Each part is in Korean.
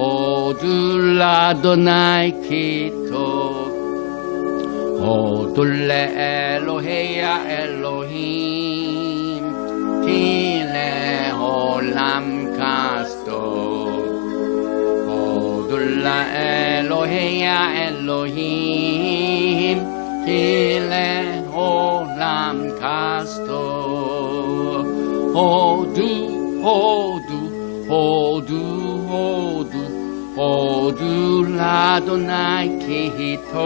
호둘 아도나이 키토 호둘레 엘로헤야 엘로힘 틸레 홀람 카스토 호둘라 엘로헤야 엘로힘 틸레 홀람 카스토 호두 호두 호두 호두 호두 라도나이 키토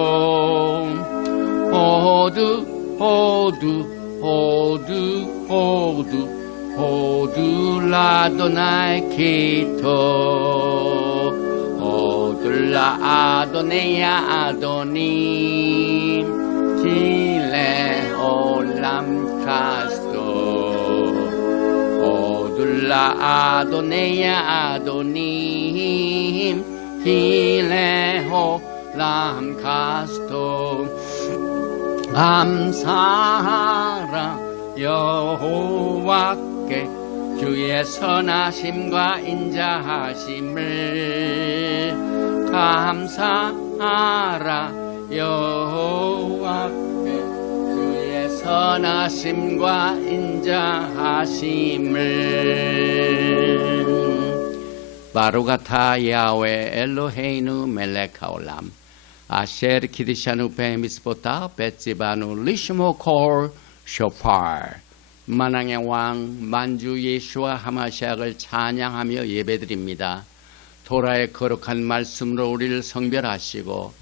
호두 호두 호두 호두 호두 라도나이 키토 호둘라 아도네야 아도님 틸레 올람 카스토 호둘라 아도네야 아도님 틸레 올람 카스토 감사하라 여호와께 주의 선하심과 인자하심을 감사하라 여호와께 주의 선하심과 인자하심을 바루가타 야훼 엘로헤이누 멜레카올람 아셰르 키드샤누 베미스보타 베츠바누 리시모콜 쇼파르 만왕의 왕 만주 예수와 하마시약을 찬양하며 예배드립니다. 토라의 거룩한 말씀으로 우리를 성별하시고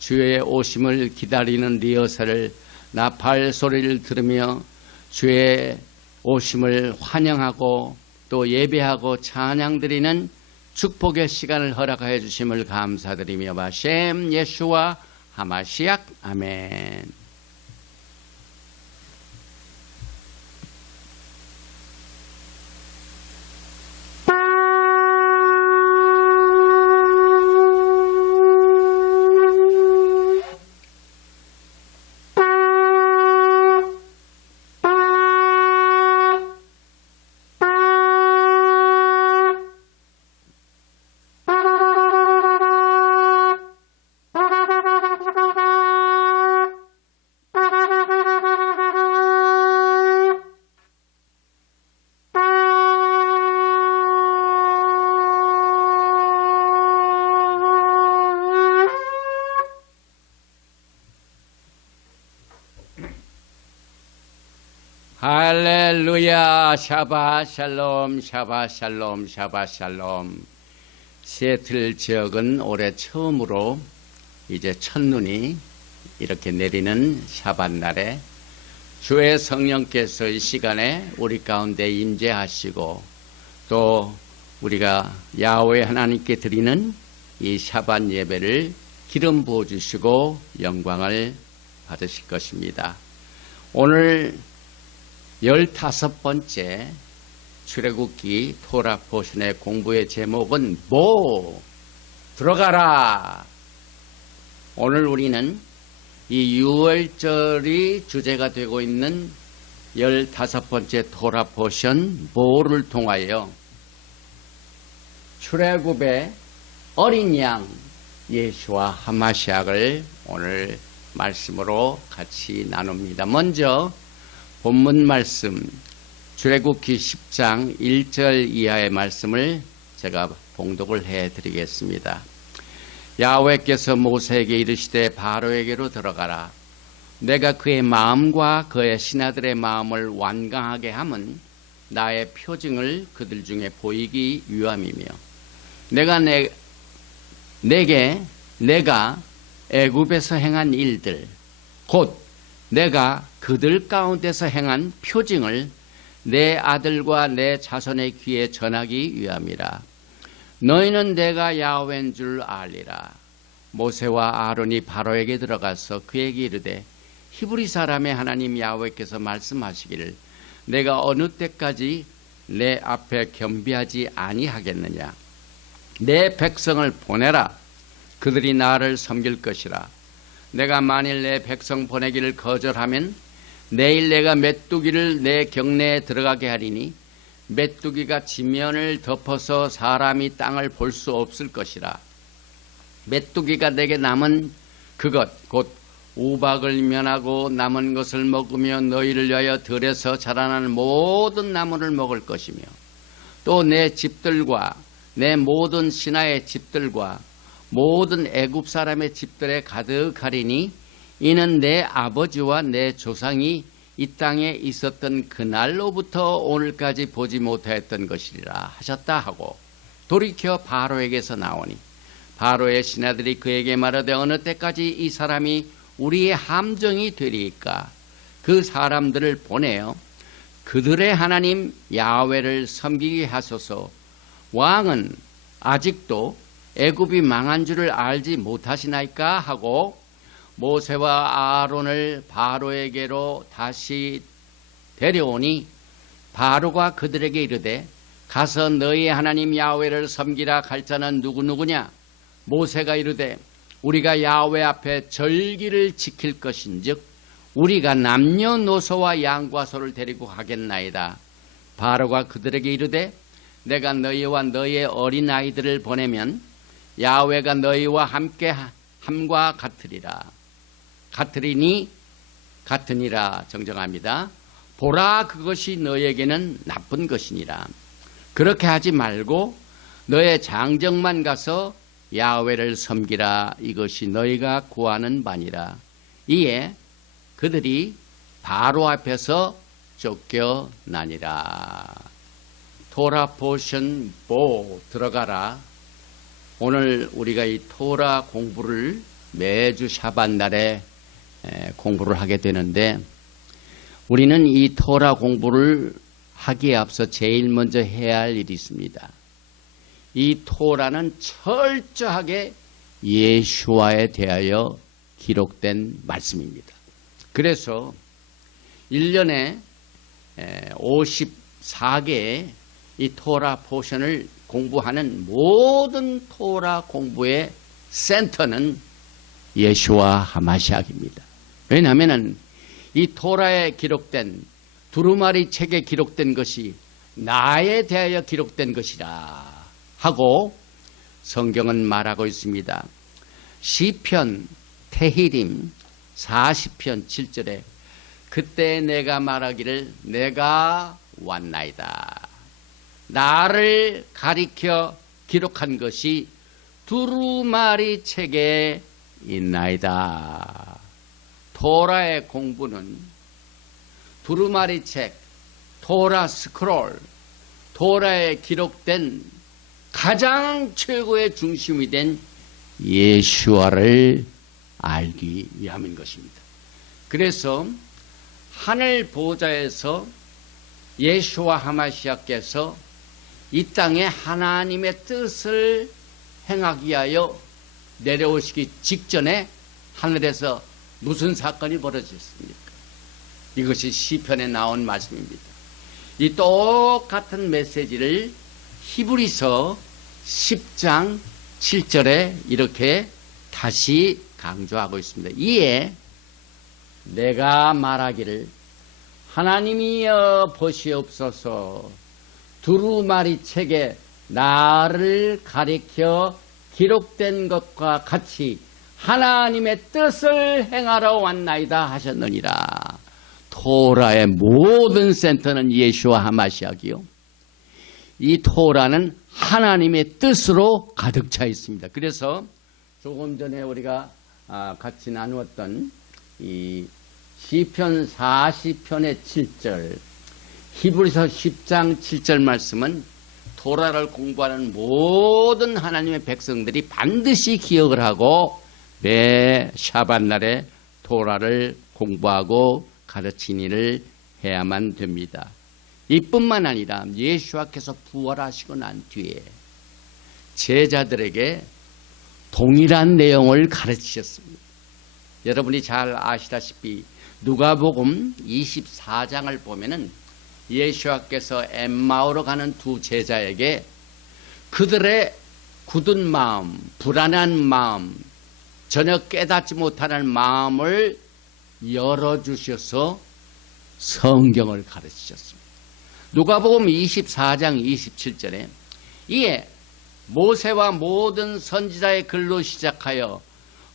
주의 오심을 기다리는 리허설을 나팔 소리를 들으며 주의 오심을 환영하고 또 예배하고 찬양드리는 축복의 시간을 허락하여 주심을 감사드리며 바셈 예수와 하마시약 아멘. 할렐루야. 샤ባት 샬롬 샤ባት 샬롬 샤ባት 샬롬. 시애틀 지역은 올해 처음으로 이제 첫눈이 이렇게 내리는 샤ባት 날에 주의 성령께서 이 시간에 우리 가운데 임재하시고 또 우리가 야훼 하나님께 드리는 이 샤ባት 예배를 기름 부어주시고 영광을 받으실 것입니다. 오늘 15번째 출애굽기 토라 포션의 공부의 제목은 들어가라. 오늘 우리는 이 6월절이 주제가 되고 있는 15번째 토라 포션 보를 통하여 출애굽의 어린 양 예수와 하마시약을 오늘 말씀으로 같이 나눕니다. 먼저 본문 말씀 출애굽기 10장 1절 이하의 말씀을 제가 봉독을 해드리겠습니다. 야훼께서 모세에게 이르시되 바로에게로 들어가라. 내가 그의 마음과 그의 신하들의 마음을 완강하게 함은 나의 표징을 그들 중에 보이기 위함이며 내가 애굽에서 행한 일들 곧 내가 그들 가운데서 행한 표징을 내 아들과 내 자손의 귀에 전하기 위함이라. 너희는 내가 야훼인 줄 알리라. 모세와 아론이 바로에게 들어가서 그에게 이르되 히브리 사람의 하나님 야훼께서 말씀하시기를 내가 어느 때까지 내 앞에 겸비하지 아니하겠느냐. 내 백성을 보내라. 그들이 나를 섬길 것이라. 내가 만일 내 백성 보내기를 거절하면 내일 내가 메뚜기를 내 경내에 들어가게 하리니 메뚜기가 지면을 덮어서 사람이 땅을 볼 수 없을 것이라. 메뚜기가 내게 남은 그것 곧 우박을 면하고 남은 것을 먹으며 너희를 위하여 들에서 자라나는 모든 나무를 먹을 것이며 또 내 집들과 내 모든 신하의 집들과 모든 애굽 사람의 집들에 가득하리니 이는 내 아버지와 내 조상이 이 땅에 있었던 그날로부터 오늘까지 보지 못하였던 것이리라 하셨다 하고 돌이켜 바로에게서 나오니 바로의 신하들이 그에게 말하되 어느 때까지 이 사람이 우리의 함정이 되리이까. 그 사람들을 보내어 그들의 하나님 야훼를 섬기게 하소서. 왕은 아직도 애굽이 망한 줄을 알지 못하시나이까 하고 모세와 아론을 바로에게로 다시 데려오니 바로가 그들에게 이르되 가서 너희의 하나님 야훼를 섬기라 갈 자는 누구누구냐. 모세가 이르되 우리가 야훼 앞에 절기를 지킬 것인즉 우리가 남녀노소와 양과 소를 데리고 가겠나이다. 바로가 그들에게 이르되 내가 너희와 너희의 어린아이들을 보내면 야훼가 너희와 함께 함과 같으니라 정정합니다. 보라 그것이 너희에게는 나쁜 것이니라. 그렇게 하지 말고 너의 장정만 가서 야훼를 섬기라. 이것이 너희가 구하는 바니라. 이에 그들이 바로 앞에서 쫓겨나니라. 토라 포션 보 들어가라. 오늘 우리가 이 토라 공부를 매주 샤밧날에 공부를 하게 되는데 우리는 이 토라 공부를 하기에 앞서 제일 먼저 해야 할 일이 있습니다. 이 토라는 철저하게 예수와에 대하여 기록된 말씀입니다. 그래서 1년에 54개의 이 토라 포션을 공부하는 모든 토라 공부의 센터는 예수와 하마시아입니다. 왜냐하면 이 토라에 기록된 두루마리 책에 기록된 것이 나에 대하여 기록된 것이라 하고 성경은 말하고 있습니다. 시편 테히림 40편 7절에 그때 내가 말하기를 내가 왔나이다. 나를 가리켜 기록한 것이 두루마리 책에 있나이다. 토라의 공부는 두루마리 책, 토라 스크롤, 토라에 기록된 가장 최고의 중심이 된 예수와를 알기 위함인 것입니다. 그래서 하늘 보좌에서 예수와 하마시아께서 이 땅에 하나님의 뜻을 행하기 위하여 내려오시기 직전에 하늘에서 무슨 사건이 벌어졌습니까? 이것이 시편에 나온 말씀입니다. 이 똑같은 메시지를 히브리서 10장 7절에 이렇게 다시 강조하고 있습니다. 이에 내가 말하기를 하나님이여 보시옵소서. 두루마리 책에 나를 가리켜 기록된 것과 같이 하나님의 뜻을 행하러 왔나이다 하셨느니라. 토라의 모든 센터는 예수와 하마시아기요. 이 토라는 하나님의 뜻으로 가득 차 있습니다. 그래서 조금 전에 우리가 같이 나누었던 이 시편 40편의 7절, 히브리서 10장 7절 말씀은 토라를 공부하는 모든 하나님의 백성들이 반드시 기억을 하고 매 샤밧날에 토라를 공부하고 가르치는 일을 해야만 됩니다. 이뿐만 아니라 예수와께서 부활하시고 난 뒤에 제자들에게 동일한 내용을 가르치셨습니다. 여러분이 잘 아시다시피 누가복음 24장을 보면은 예수와께서 엠마오로 가는 두 제자에게 그들의 굳은 마음, 불안한 마음, 전혀 깨닫지 못하는 마음을 열어주셔서 성경을 가르치셨습니다. 누가복음 24장 27절에 이에 모세와 모든 선지자의 글로 시작하여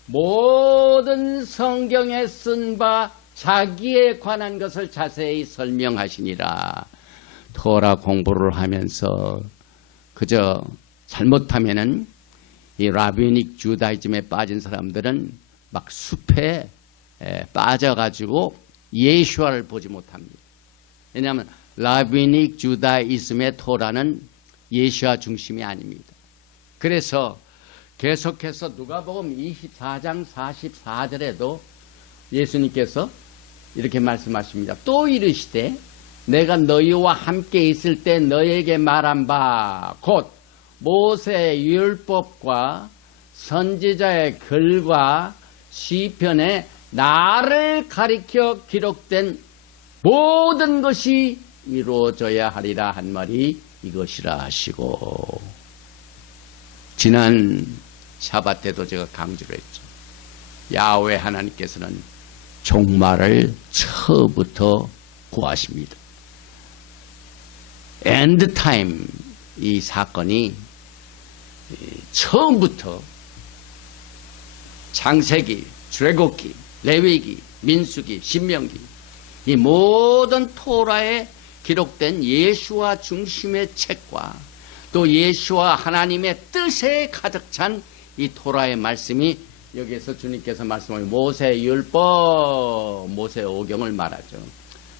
모든 성경에 쓴 바 자기에 관한 것을 자세히 설명하시니라. 토라 공부를 하면서 그저 잘못하면은 이 라비닉 주다이즘에 빠진 사람들은 막 숲에 빠져가지고 예수와를 보지 못합니다. 왜냐하면 라비닉 주다이즘의 토라는 예수와 중심이 아닙니다. 그래서 계속해서 누가복음 24장 44절에도 예수님께서 이렇게 말씀하십니다. 또 이르시되 내가 너희와 함께 있을 때 너희에게 말한 바 곧 모세의 율법과 선지자의 글과 시편에 나를 가리켜 기록된 모든 것이 이루어져야 하리라 한 말이 이것이라 하시고, 지난 샤밧 때도 제가 강조를 했죠. 야훼 하나님께서는 종말을 처음부터 구하십니다. 엔드타임 이 사건이 처음부터 창세기, 출애굽기, 레위기, 민수기, 신명기 이 모든 토라에 기록된 예수와 중심의 책과 또 예수와 하나님의 뜻에 가득 찬 이 토라의 말씀이 여기에서 주님께서 말씀하신 모세 율법, 모세 오경을 말하죠.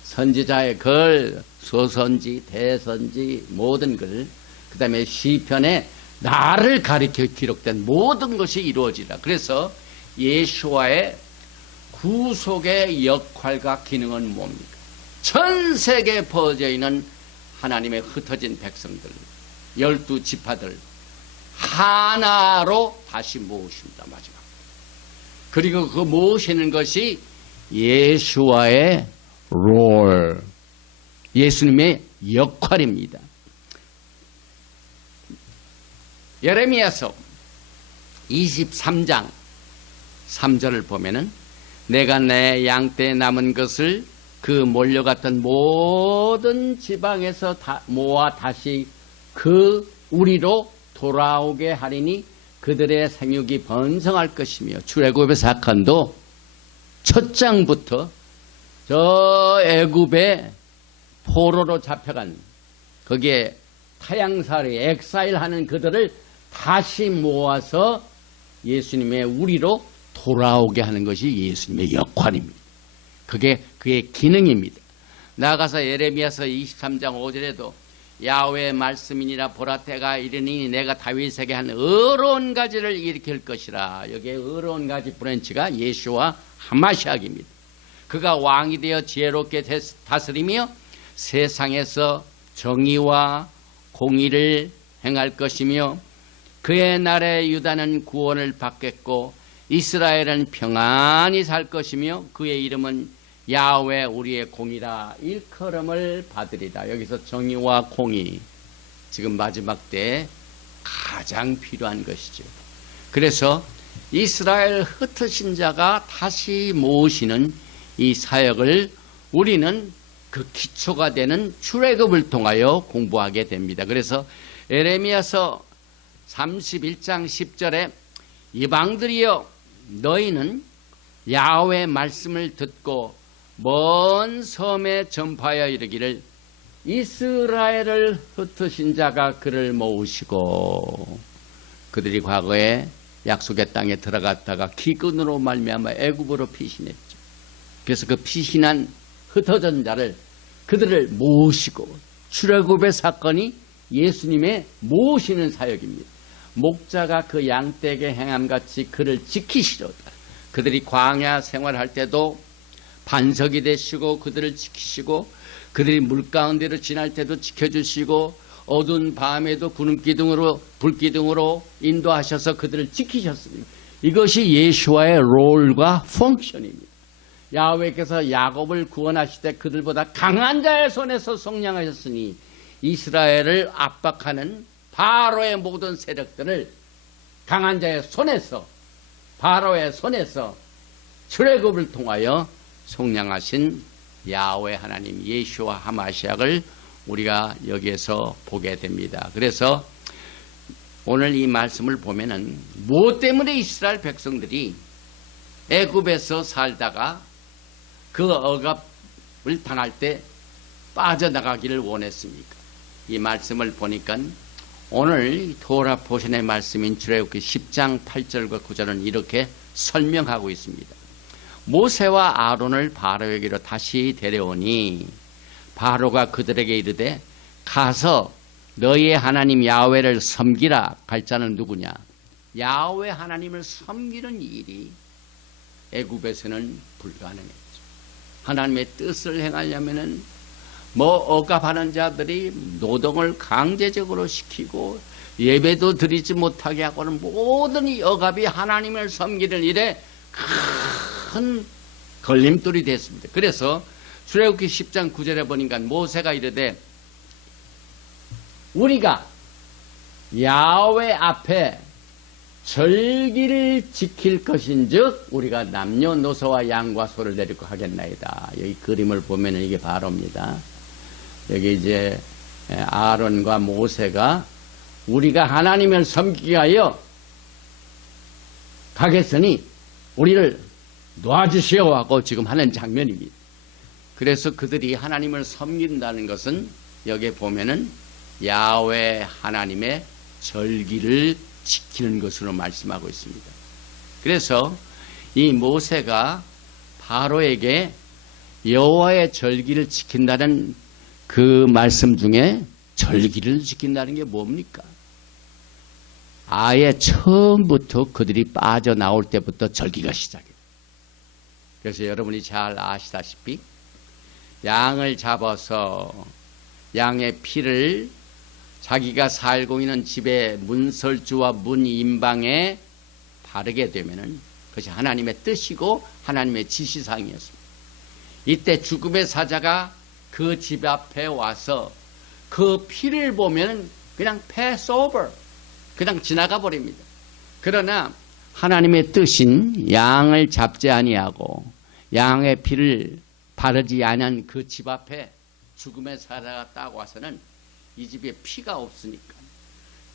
선지자의 글, 소선지, 대선지 모든 글, 그 다음에 시편에 나를 가리켜 기록된 모든 것이 이루어지라. 그래서 예수와의 구속의 역할과 기능은 뭡니까? 전 세계에 퍼져 있는 하나님의 흩어진 백성들, 12지파들 하나로 다시 모으십니다. 마지막. 그리고 그 모으시는 것이 예수와의 롤, 예수님의 역할입니다. 예레미야서 23장 3절을 보면은 내가 내 양떼에 남은 것을 그 몰려갔던 모든 지방에서 모아 다시 그 우리로 돌아오게 하리니 그들의 생육이 번성할 것이며, 출애굽의 사건도 첫 장부터 저 애굽의 포로로 잡혀간 거기에 타향살이 엑사일하는 그들을 다시 모아서 예수님의 우리로 돌아오게 하는 것이 예수님의 역할입니다. 그게 그의 기능입니다. 나아가서 예레미야서 23장 5절에도 야훼의 말씀이니라 보라 때가 이르니 내가 다윗에게 한 의로운 가지를 일으킬 것이라. 여기에 의로운 가지 브랜치가 예수와 하마시아입니다. 그가 왕이 되어 지혜롭게 다스리며 세상에서 정의와 공의를 행할 것이며 그의 날에 유다는 구원을 받겠고 이스라엘은 평안히 살 것이며 그의 이름은 야훼 우리의 공이라 일컬음을 받으리라. 여기서 정의와 공의, 지금 마지막 때에 가장 필요한 것이죠. 그래서 이스라엘 흩으신 자가 다시 모으시는 이 사역을 우리는 그 기초가 되는 출애굽을 통하여 공부하게 됩니다. 그래서 예레미야서 31장 10절에 이방들이여 너희는 야훼의 말씀을 듣고 먼 섬에 전파하여 이르기를 이스라엘을 흩으신 자가 그를 모으시고, 그들이 과거에 약속의 땅에 들어갔다가 기근으로 말미암아 애굽으로 피신했죠. 그래서 그 피신한 흩어진 자를 그들을 모으시고, 출애굽의 사건이 예수님의 모으시는 사역입니다. 목자가 그 양떼에게 행함같이 그를 지키시로다. 그들이 광야 생활할 때도 반석이 되시고 그들을 지키시고, 그들이 물가운데로 지날 때도 지켜주시고, 어두운 밤에도 구름기둥으로 불기둥으로 인도하셔서 그들을 지키셨습니다. 이것이 예수와의 롤과 펑션입니다. 야훼께서 야곱을 구원하실 때 그들보다 강한 자의 손에서 속량하셨으니 이스라엘을 압박하는 바로의 모든 세력들을 강한 자의 손에서, 바로의 손에서 출애굽을 통하여 속량하신 야훼 하나님 예수와 하마시아를 우리가 여기에서 보게 됩니다. 그래서 오늘 이 말씀을 보면은 무엇 때문에 이스라엘 백성들이 애굽에서 살다가 그 억압을 당할 때 빠져나가기를 원했습니까? 이 말씀을 보니까 오늘 토라 포션의 말씀인 출애굽기 10장 8절과 9절은 이렇게 설명하고 있습니다. 모세와 아론을 바로에게로 다시 데려오니 바로가 그들에게 이르되 가서 너희의 하나님 야훼를 섬기라. 갈 자는 누구냐? 야훼 하나님을 섬기는 일이 애굽에서는 불가능했죠. 하나님의 뜻을 행하려면은 억압하는 자들이 노동을 강제적으로 시키고 예배도 드리지 못하게 하고는 모든 이 억압이 하나님을 섬기는 일에 큰 걸림돌이 됐습니다. 그래서 출애굽기 10장 9절에 보니까 모세가 이르되 우리가 야훼 앞에 절기를 지킬 것인즉 우리가 남녀노소와 양과 소를 데리고 하겠나이다. 여기 그림을 보면 이게 바로입니다. 여기 이제 아론과 모세가 우리가 하나님을 섬기기 위하여 가겠으니 우리를 놓아주시오 하고 지금 하는 장면입니다. 그래서 그들이 하나님을 섬긴다는 것은 여기에 보면은 야훼 하나님의 절기를 지키는 것으로 말씀하고 있습니다. 그래서 이 모세가 바로에게 여호와의 절기를 지킨다는 그 말씀 중에 절기를 지킨다는 게 뭡니까? 아예 처음부터 그들이 빠져나올 때부터 절기가 시작해요. 그래서 여러분이 잘 아시다시피 양을 잡아서 양의 피를 자기가 살고 있는 집의 문설주와 문인방에 바르게 되면은 그것이 하나님의 뜻이고 하나님의 지시사항이었습니다. 이때 죽음의 사자가 그 집 앞에 와서 그 피를 보면 그냥 pass over, 그냥 지나가 버립니다. 그러나 하나님의 뜻인 양을 잡지 아니하고 양의 피를 바르지 않은 그 집 앞에 죽음의 사자가 딱 와서는 이 집에 피가 없으니까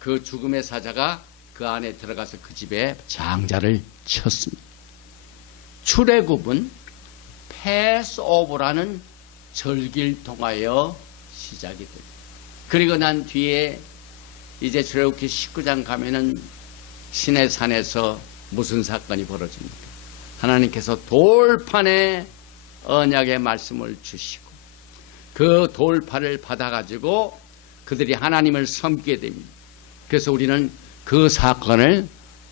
그 죽음의 사자가 그 안에 들어가서 그 집에 장자를 쳤습니다. 출애굽은 패스오버라는 절기를 통하여 시작이 됩니다. 그리고 난 뒤에 이제 출애굽기 19장 가면은 시내산에서 무슨 사건이 벌어집니까? 하나님께서 돌판에 언약의 말씀을 주시고 그 돌판을 받아가지고 그들이 하나님을 섬기게 됩니다. 그래서 우리는 그 사건을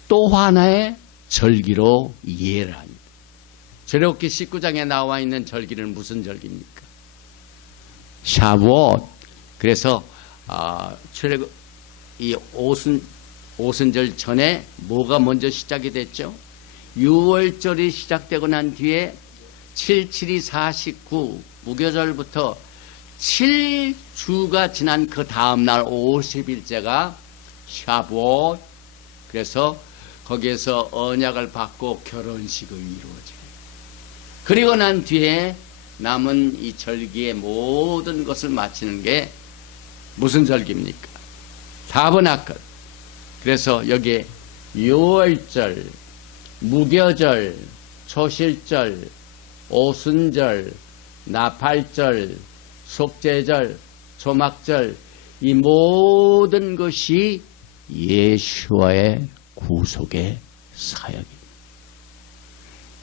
또 하나의 절기로 이해를 합니다. 출애굽기 19장에 나와 있는 절기는 무슨 절기입니까? 샤브옷. 그래서 출애굽 이 오순절 전에 뭐가 먼저 시작이 됐죠? 6월절이 시작되고 난 뒤에 7, 49 무교절부터 7주가 지난 그 다음날 50일째가 샤브옷. 그래서 거기에서 언약을 받고 결혼식을 이루어져요. 그리고 난 뒤에 남은 이 절기의 모든 것을 마치는 게 무슨 절기입니까? 타버나클. 그래서 여기에 6월절, 무교절, 초실절, 오순절, 나팔절, 속죄절, 초막절, 이 모든 것이 예수와의 구속의 사역입니다.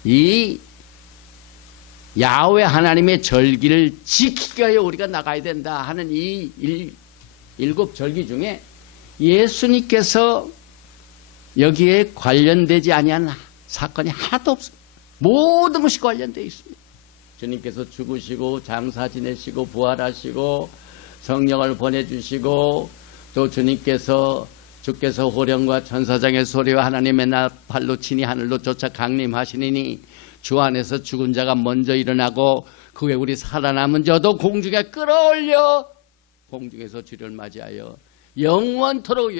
이 야훼 하나님의 절기를 지키기 위하여 우리가 나가야 된다 하는 이 7 절기 중에 예수님께서 여기에 관련되지 아니한 사건이 하나도 없습니다. 모든 것이 관련되어 있습니다. 주님께서 죽으시고 장사 지내시고 부활하시고 성령을 보내주시고 또 주께서 호령과 천사장의 소리와 하나님의 나팔로 친히 하늘로 쫓아 강림하시니 주 안에서 죽은 자가 먼저 일어나고 그 후에 우리 살아남은 자도 공중에 끌어올려 공중에서 주를 맞이하여 영원토록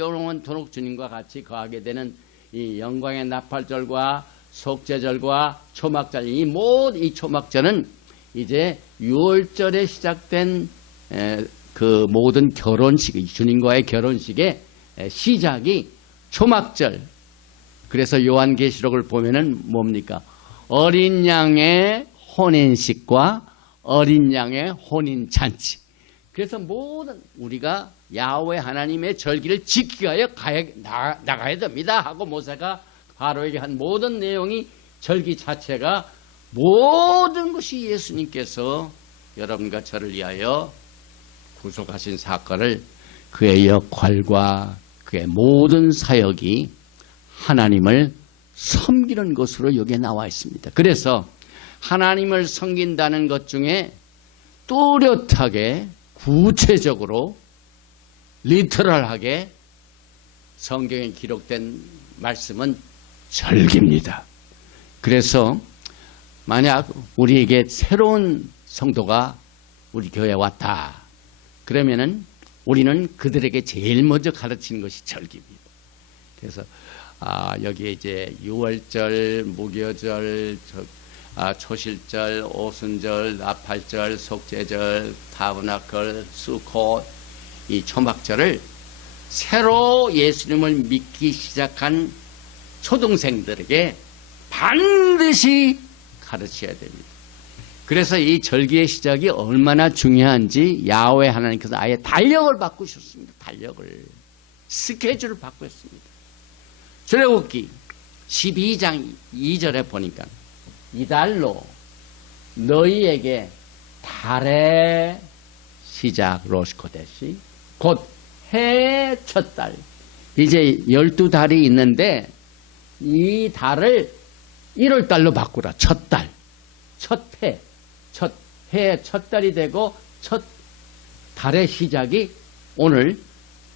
주님과 같이 거하게 되는 이 영광의 나팔절과 속죄절과 초막절, 이 초막절은 이제 6월절에 시작된 그 모든 결혼식, 주님과의 결혼식의 시작이 초막절. 그래서 요한계시록을 보면은 뭡니까? 어린 양의 혼인식과 어린 양의 혼인잔치. 그래서 모든 우리가 야훼 하나님의 절기를 지키기 위하여 나가야 됩니다 하고 모세가 바로에게 한 모든 내용이 절기 자체가 모든 것이 예수님께서 여러분과 저를 위하여 구속하신 사건을 그의 역할과 그의 모든 사역이 하나님을 섬기는 것으로 여기에 나와 있습니다. 그래서 하나님을 섬긴다는 것 중에 뚜렷하게 구체적으로 리터럴하게 성경에 기록된 말씀은 절기입니다. 그래서 만약 우리에게 새로운 성도가 우리 교회에 왔다. 그러면은 우리는 그들에게 제일 먼저 가르치는 것이 절기입니다. 그래서 여기에 이제 유월절, 무교절, 초실절, 오순절, 나팔절, 속죄절, 타브나클, 수코, 이 초막절을 새로 예수님을 믿기 시작한 초등생들에게 반드시 가르쳐야 됩니다. 그래서 이 절기의 시작이 얼마나 중요한지 야훼 하나님께서 아예 달력을 바꾸셨습니다. 달력을. 스케줄을 바꾸었습니다. 출애굽기 12장 2절에 보니까 이달로 너희에게 달의 시작 로시코데시 곧 해의 첫 달. 이제 12달이 있는데 이 달을 1월달로 바꾸라. 첫 달. 첫 해. 해의 첫 달이 되고 첫 달의 시작이 오늘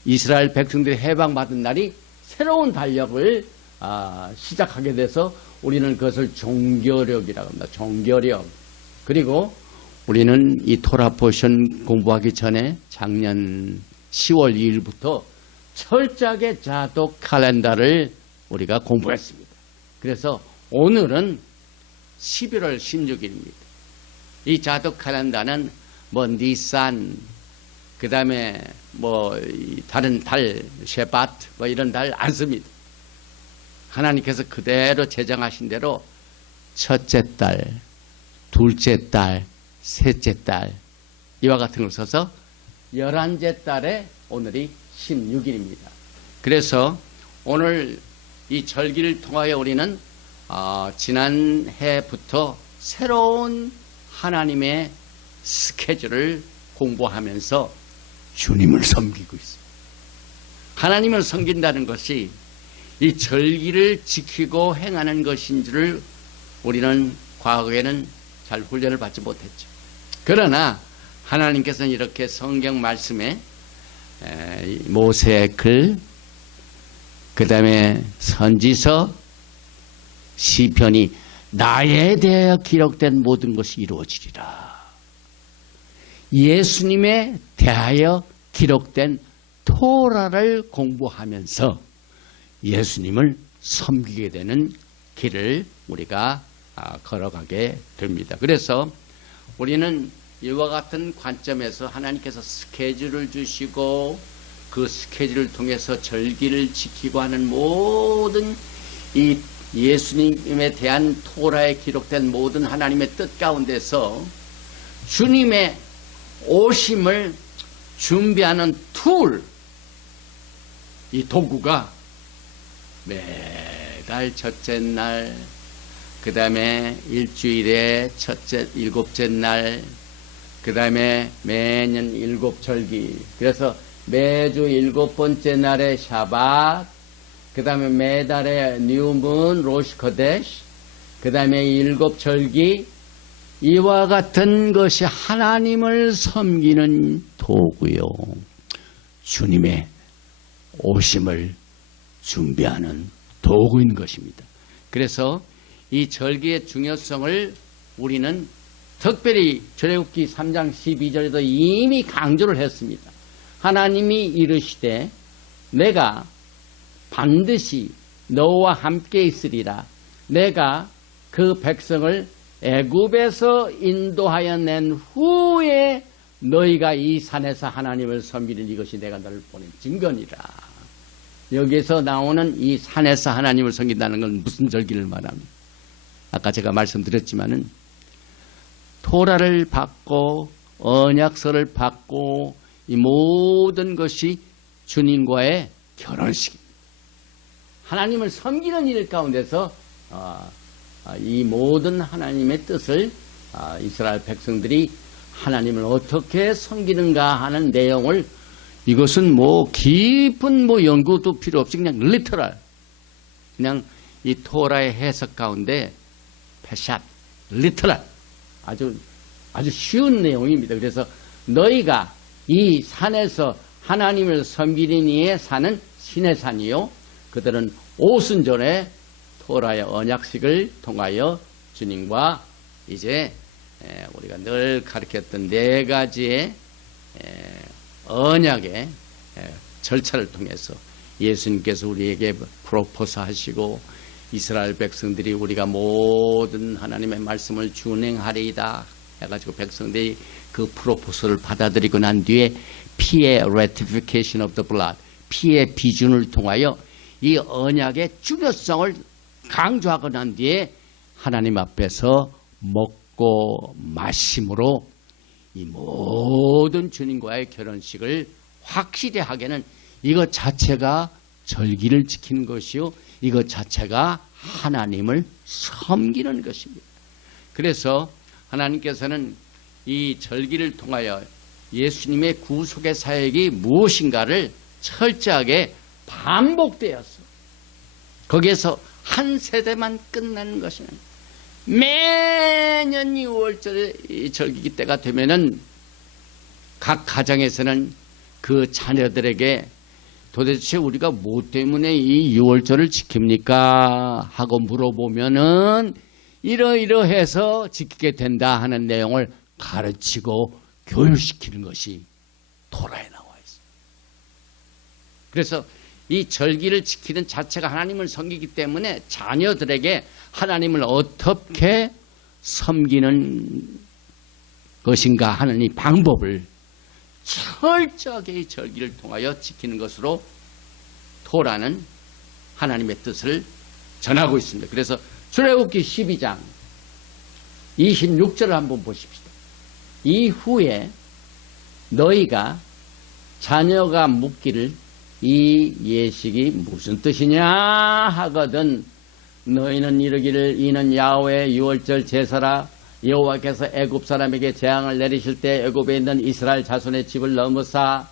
이스라엘 백성들이 해방받은 날이 새로운 달력을 시작하게 돼서 우리는 그것을 종교력이라고 합니다. 종교력. 그리고 우리는 이 토라 포션 공부하기 전에 작년 10월 2일부터 철저하게 자독 칼렌더를 우리가 공부했습니다. 그래서 오늘은 11월 16일입니다. 이 자독 칼렌더는 니산, 그 다음에 다른 달, 셰바트, 이런 달 안 씁니다. 하나님께서 그대로 제정하신 대로 첫째 달, 둘째 달, 셋째 달, 이와 같은 걸 써서 11째 달에 오늘이 16일입니다. 그래서 오늘 이 절기를 통하여 우리는 지난 해부터 새로운 하나님의 스케줄을 공부하면서 주님을 섬기고 있습니다. 하나님을 섬긴다는 것이 이 절기를 지키고 행하는 것인 줄을 우리는 과거에는 잘 훈련을 받지 못했죠. 그러나 하나님께서는 이렇게 성경 말씀에 모세의 글, 그 다음에 선지서, 시편이 나에 대하여 기록된 모든 것이 이루어지리라. 예수님에 대하여 기록된 토라를 공부하면서 예수님을 섬기게 되는 길을 우리가 걸어가게 됩니다. 그래서 우리는 이와 같은 관점에서 하나님께서 스케줄을 주시고 그 스케줄을 통해서 절기를 지키고 하는 모든 이 예수님에 대한 토라에 기록된 모든 하나님의 뜻 가운데서 주님의 오심을 준비하는 툴, 이 도구가 매달 첫째 날, 그 다음에 일주일에 일곱째 날, 그 다음에 매년 일곱 절기. 그래서 매주 7번째 날에 샤밧, 그 다음에 매달에 뉴문, 로시코데시, 그 다음에 일곱 절기, 이와 같은 것이 하나님을 섬기는 도구요. 주님의 오심을 준비하는 도구인 것입니다. 그래서 이 절기의 중요성을 우리는 특별히 출애굽기 3장 12절에도 이미 강조를 했습니다. 하나님이 이르시되 내가 반드시 너와 함께 있으리라. 내가 그 백성을 애굽에서 인도하여 낸 후에 너희가 이 산에서 하나님을 섬기는 이것이 내가 너를 보낸 증거니라. 여기에서 나오는 이 산에서 하나님을 섬긴다는 건 무슨 절기를 말합니까? 아까 제가 말씀드렸지만은 토라를 받고 언약서를 받고 이 모든 것이 주님과의 결혼식입니다. 하나님을 섬기는 일 가운데서 이 모든 하나님의 뜻을 이스라엘 백성들이 하나님을 어떻게 섬기는가 하는 내용을, 이것은 뭐 깊은 뭐 연구도 필요 없이 그냥 리터럴, 그냥 이 토라의 해석 가운데 패샷 리터럴 아주 쉬운 내용입니다. 그래서 너희가 이 산에서 하나님을 섬기는 이의 산은 신의 산이요, 그들은 오순절에 토라의 언약식을 통하여 주님과 이제 우리가 늘 가르쳤던 네 가지의 언약의 절차를 통해서 예수님께서 우리에게 프로포스 하시고 이스라엘 백성들이 우리가 모든 하나님의 말씀을 준행하리이다 해가지고 백성들이 그 프로포스를 받아들이고 난 뒤에 피의 ratification of the blood, 피의 비준을 통하여 이 언약의 중요성을 강조하고 난 뒤에 하나님 앞에서 먹고 마심으로 이 모든 주님과의 결혼식을 확실히 하게는 이것 자체가 절기를 지키는 것이요, 이것 자체가 하나님을 섬기는 것입니다. 그래서 하나님께서는 이 절기를 통하여 예수님의 구속의 사역이 무엇인가를 철저하게 반복되었어. 거기에서 한 세대만 끝나는 것이 아니라 매년 6월절 절기 때가 되면은 각 가정에서는 그 자녀들에게 도대체 우리가 뭐 때문에 이 6월절을 지킵니까? 하고 물어보면은 이러이러해서 지키게 된다 하는 내용을 가르치고 교육시키는 것이 토라에 나와 있어요. 그래서 이 절기를 지키는 자체가 하나님을 섬기기 때문에 자녀들에게 하나님을 어떻게 섬기는 것인가 하는 이 방법을 철저하게 이 절기를 통하여 지키는 것으로 토라는 하나님의 뜻을 전하고 있습니다. 그래서 출애굽기 12장 26절을 한번 보십시다. 이후에 너희가 자녀가 묻기를 이 예식이 무슨 뜻이냐 하거든 너희는 이르기를 이는 야훼의 유월절 제사라. 여호와께서 애굽 사람에게 재앙을 내리실 때 애굽에 있는 이스라엘 자손의 집을 넘어사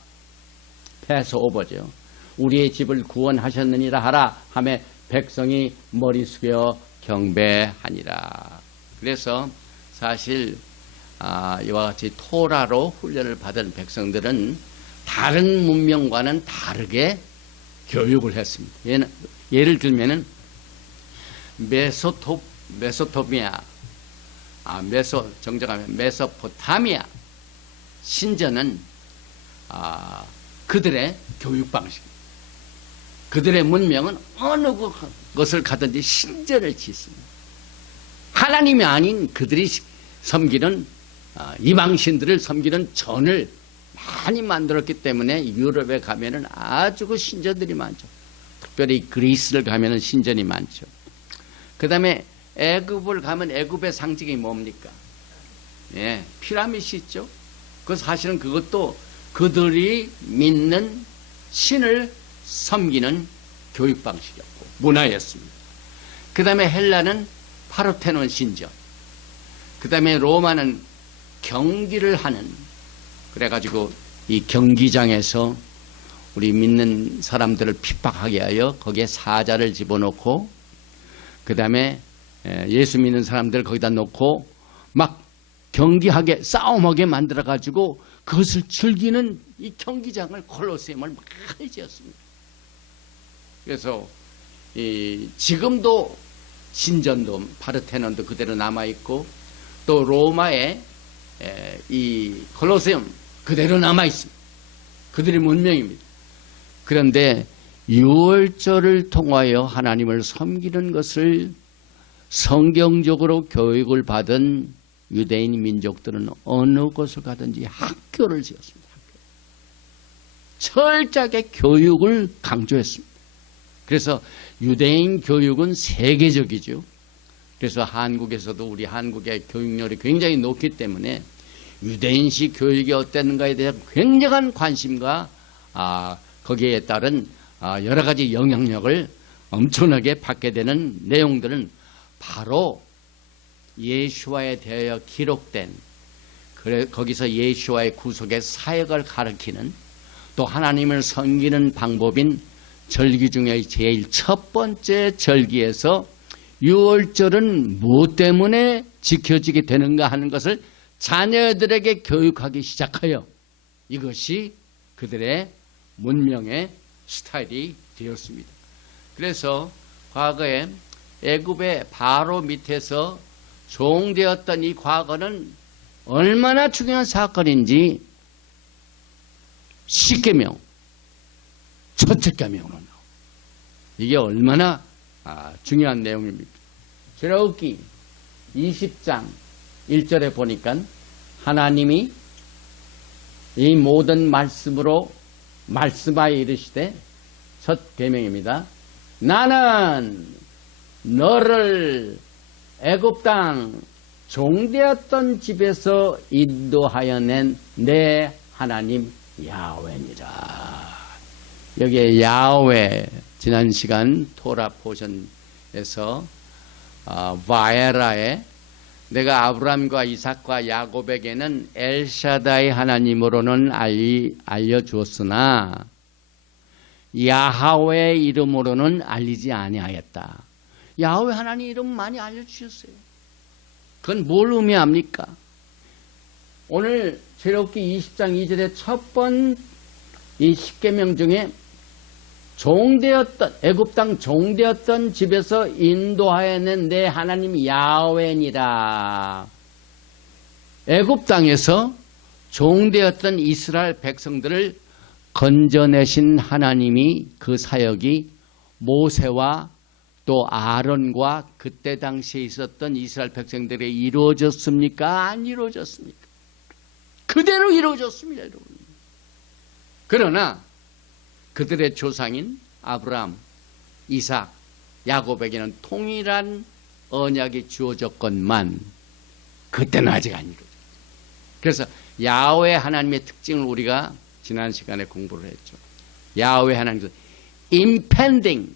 패스오버죠. 우리의 집을 구원하셨느니라 하라 하매 백성이 머리 숙여 경배하니라. 그래서 사실 이와 같이 토라로 훈련을 받은 백성들은 다른 문명과는 다르게 교육을 했습니다. 예를 들면은 정정하면 메소포타미아 신전은 그들의 교육 방식, 그들의 문명은 어느 것을 가든지 신전을 짓습니다. 하나님이 아닌 그들이 섬기는 이방신들을 섬기는 전을 많이 만들었기 때문에 유럽에 가면은 아주 그 신전들이 많죠. 특별히 그리스를 가면은 신전이 많죠. 그 다음에 애굽을 가면 애굽의 상징이 뭡니까? 예, 피라미드 있죠. 그 사실은 그것도 그들이 믿는 신을 섬기는 교육 방식이었고 문화였습니다. 그 다음에 헬라는 파르테논 신전, 그 다음에 로마는 경기를 하는, 그래가지고 이 경기장에서 우리 믿는 사람들을 핍박하게 하여 거기에 사자를 집어넣고 그 다음에 예수 믿는 사람들 거기다 놓고 막 경기하게 싸움하게 만들어가지고 그것을 즐기는 이 경기장을 콜로세움을 많이 지었습니다. 그래서 지금도 신전도 파르테논도 그대로 남아있고 또 로마의 이 콜로세움 그대로 남아있습니다. 그들의 문명입니다. 그런데 유월절을 통하여 하나님을 섬기는 것을 성경적으로 교육을 받은 유대인 민족들은 어느 곳을 가든지 학교를 지었습니다. 철저하게 교육을 강조했습니다. 그래서 유대인 교육은 세계적이죠. 그래서 한국에서도 우리 한국의 교육열이 굉장히 높기 때문에 유대인식 교육이 어땠는가에 대한 굉장한 관심과 거기에 따른 여러 가지 영향력을 엄청나게 받게 되는 내용들은 바로 예수와에 대하여 기록된, 거기서 예수와의 구속의 사역을 가리키는, 또 하나님을 섬기는 방법인 절기 중에 제일 첫 번째 절기에서 유월절은 무엇 때문에 지켜지게 되는가 하는 것을 자녀들에게 교육하기 시작하여 이것이 그들의 문명의 스타일이 되었습니다. 그래서 과거에 애굽의 바로 밑에서 종되었던 이 과거는 얼마나 중요한 사건인지 십계명, 첫째 계명으로 나옵니다. 이게 얼마나 중요한 내용입니까? 출애굽기 20장 1절에 보니까 하나님이 이 모든 말씀으로 말씀하여 이르시되, 첫 계명입니다. 나는 너를 애굽 땅 종되었던 집에서 인도하여 낸 내 하나님 야훼니라. 여기에 야훼, 지난 시간 토라 포션에서 바에라에 내가 아브라함과 이삭과 야곱에게는 엘샤다이 하나님으로는 알려주었으나 야하웨 이름으로는 알리지 아니하였다. 야하웨 하나님 이름 많이 알려주셨어요. 그건 뭘 의미합니까? 오늘 출애굽기 20장 2절의 첫 번 이 십계명 중에 종되었던, 애굽 땅 종되었던 집에서 인도하여 낸 내 하나님 야훼니라. 애굽 땅에서 종되었던 이스라엘 백성들을 건져내신 하나님이, 그 사역이 모세와 또 아론과 그때 당시에 있었던 이스라엘 백성들에게 이루어졌습니까? 안 이루어졌습니까? 그대로 이루어졌습니다, 여러분. 그러나 그들의 조상인 아브라함, 이삭, 야곱에게는 통일한 언약이 주어졌건만 그때는 아직 안 이루어졌어요. 그래서 야훼 하나님의 특징을 우리가 지난 시간에 공부를 했죠. 야훼 하나님은 impending,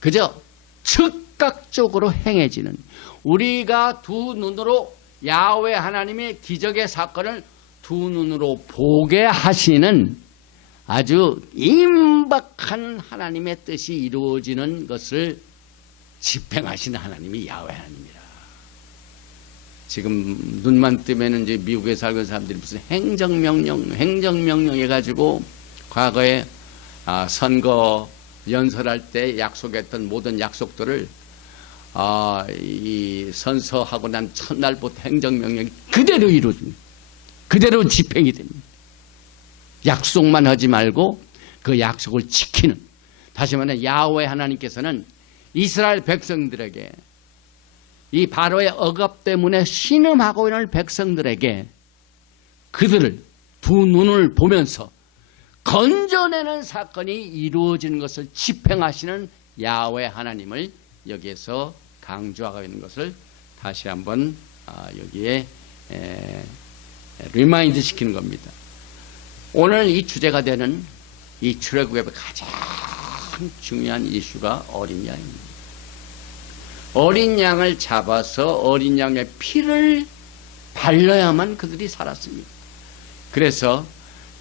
그저 즉각적으로 행해지는, 우리가 두 눈으로 야훼 하나님의 기적의 사건을 두 눈으로 보게 하시는 아주 임박한 하나님의 뜻이 이루어지는 것을 집행하시는 하나님이 야훼 하나님이라. 지금 눈만 뜨면은 이제 미국에 살고 있는 사람들이 무슨 행정명령 해가지고 과거에 선거 연설할 때 약속했던 모든 약속들을 이 선서하고 난 첫날부터 행정명령이 그대로 이루어집니다. 그대로 집행이 됩니다. 약속만 하지 말고 그 약속을 지키는, 다시 말하면 야훼 하나님께서는 이스라엘 백성들에게, 이 바로의 억압 때문에 신음하고 있는 백성들에게 그들을 두 눈을 보면서 건져내는 사건이 이루어지는 것을 집행하시는 야훼 하나님을 여기에서 강조하고 있는 것을 다시 한번 여기에 리마인드 시키는 겁니다. 오늘 이 주제가 되는 이 출애굽의 가장 중요한 이슈가 어린 양입니다. 어린 양을 잡아서 어린 양의 피를 발라야만 그들이 살았습니다. 그래서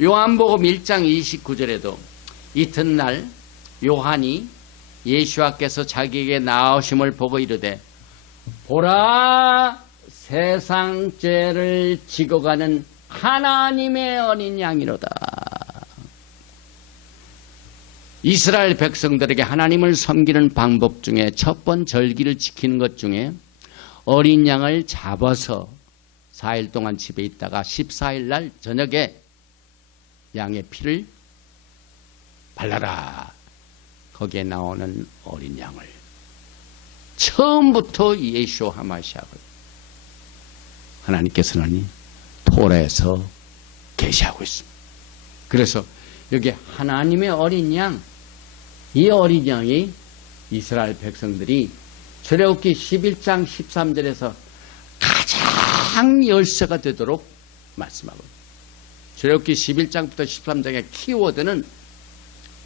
요한복음 1장 29절에도 이튿날 요한이 예수와께서 자기에게 나오심을 보고 이르되, 보라, 세상 죄를 지고 가는 하나님의 어린 양이로다. 이스라엘 백성들에게 하나님을 섬기는 방법 중에 첫 번 절기를 지키는 것 중에 어린 양을 잡아서 4일 동안 집에 있다가 14일 날 저녁에 양의 피를 발라라. 거기에 나오는 어린 양을 처음부터 예수 하마시아를 하나님께서는 토라에서 계시하고 있습니다. 그래서 여기 하나님의 어린 양, 이 어린 양이 이스라엘 백성들이 출애굽기 11장 13절에서 가장 열쇠가 되도록 말씀하고 있습니다. 출애굽기 11장부터 13장의 키워드는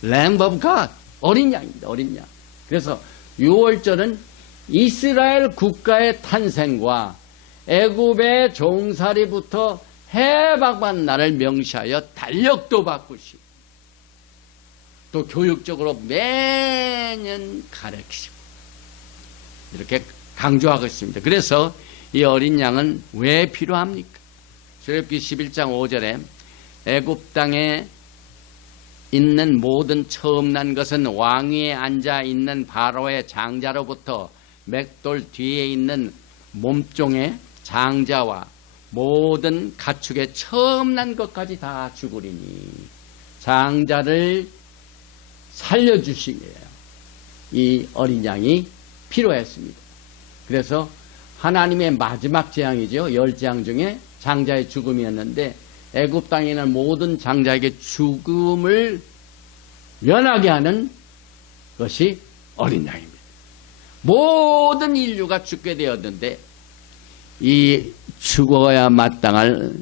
Lamb of God, 어린 양입니다. 어린 양. 그래서 6월절은 이스라엘 국가의 탄생과 애굽의 종살이부터 해방받는 날을 명시하여 달력도 바꾸시고 또 교육적으로 매년 가르치시고 이렇게 강조하고 있습니다. 그래서 이 어린 양은 왜 필요합니까? 출애굽기 11장 5절에 애굽 땅에 있는 모든 처음 난 것은 왕위에 앉아 있는 바로의 장자로부터 맷돌 뒤에 있는 몸종의 장자와 모든 가축의 처음 난 것까지 다 죽으리니 장자를 살려주시기 위해 이 어린 양이 필요했습니다. 그래서 하나님의 마지막 재앙이죠. 10재앙 중에 장자의 죽음이었는데 애굽 땅에 있는 모든 장자에게 죽음을 면하게 하는 것이 어린 양입니다. 모든 인류가 죽게 되었는데 이 죽어야 마땅할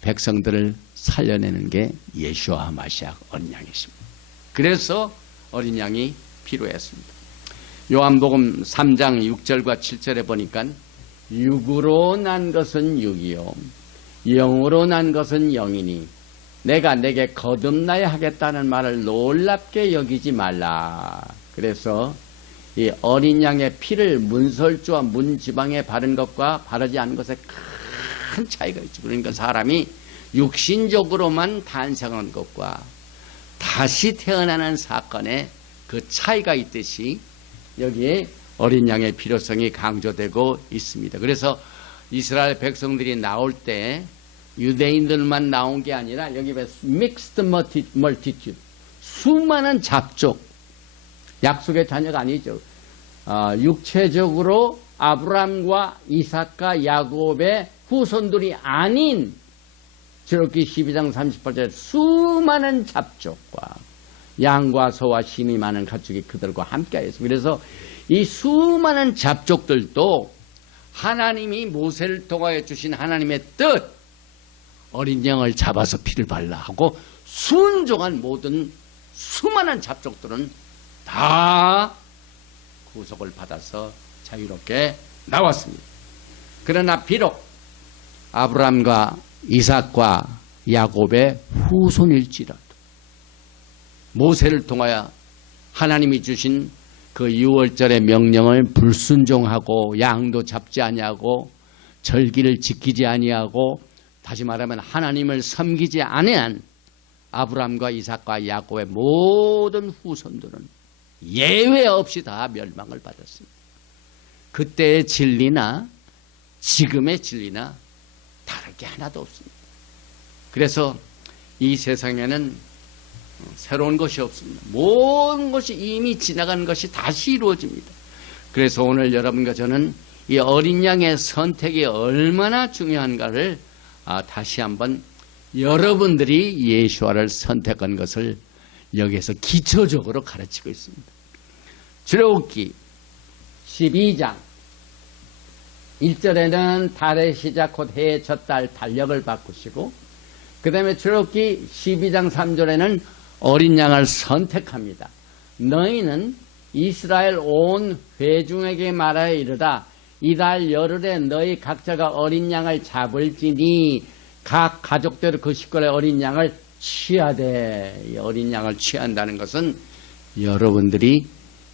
백성들을 살려내는 게 예수와 마시아 어린 양이십니다. 그래서 어린 양이 필요했습니다. 요한복음 3장 6절과 7절에 보니까 육으로 난 것은 육이요 영으로 난 것은 영이니 내가 내게 거듭나야 하겠다는 말을 놀랍게 여기지 말라. 그래서 이 어린 양의 피를 문설주와 문지방에 바른 것과 바르지 않은 것에 큰 차이가 있죠. 그러니까 사람이 육신적으로만 탄생한 것과 다시 태어나는 사건에 그 차이가 있듯이 여기에 어린 양의 필요성이 강조되고 있습니다. 그래서 이스라엘 백성들이 나올 때 유대인들만 나온 게 아니라 여기 mixed multitude, 수많은 잡족, 약속의 자녀가 아니죠. 육체적으로 아브라함과 이삭과 야곱의 후손들이 아닌 출애굽기 12장 38절 수많은 잡족과 양과 소와 심이 많은 가축이 그들과 함께하였습니다. 그래서 이 수많은 잡족들도 하나님이 모세를 통하여 주신 하나님의 뜻, 어린 양을 잡아서 피를 발라 하고 순종한 모든 수많은 잡족들은 다 구속을 받아서 자유롭게 나왔습니다. 그러나 비록 아브라함과 이삭과 야곱의 후손일지라도 모세를 통하여 하나님이 주신 그 6월절의 명령을 불순종하고 양도 잡지 아니하고 절기를 지키지 아니하고 다시 말하면 하나님을 섬기지 아니한 아브라함과 이삭과 야곱의 모든 후손들은 예외 없이 다 멸망을 받았습니다. 그때의 진리나 지금의 진리나 다를 게 하나도 없습니다. 그래서 이 세상에는 새로운 것이 없습니다. 모든 것이 이미 지나간 것이 다시 이루어집니다. 그래서 오늘 여러분과 저는 이 어린 양의 선택이 얼마나 중요한가를 다시 한번 여러분들이 예수와를 선택한 것을 여기에서 기초적으로 가르치고 있습니다. 출애굽기 12장 1절에는 달의 시작 곧 해의 첫 달 달력을 바꾸시고 그 다음에 출애굽기 12장 3절에는 어린 양을 선택합니다. 너희는 이스라엘 온 회중에게 말하여 이르다 이달 열흘에 너희 각자가 어린 양을 잡을지니 각 가족대로 그 식구의 어린 양을 취하되. 이 어린 양을 취한다는 것은 여러분들이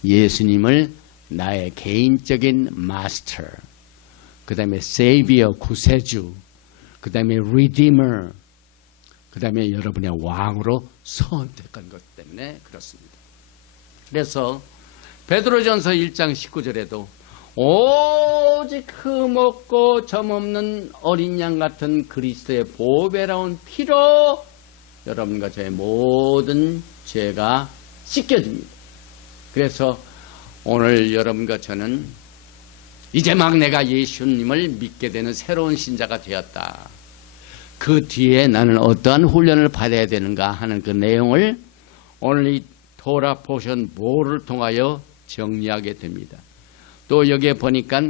예수님을 나의 개인적인 마스터, 그 다음에 세이비어 구세주, 그 다음에 리디머, 그 다음에 여러분의 왕으로 선택한 것 때문에 그렇습니다. 그래서 베드로전서 1장 19절에도 오직 흠없고 점없는 어린 양 같은 그리스도의 보배로운 피로 여러분과 저의 모든 죄가 씻겨집니다. 그래서 오늘 여러분과 저는 이제 막 내가 예수님을 믿게 되는 새로운 신자가 되었다. 그 뒤에 나는 어떠한 훈련을 받아야 되는가 하는 그 내용을 오늘 이 토라 포션 모를 통하여 정리하게 됩니다. 또 여기에 보니까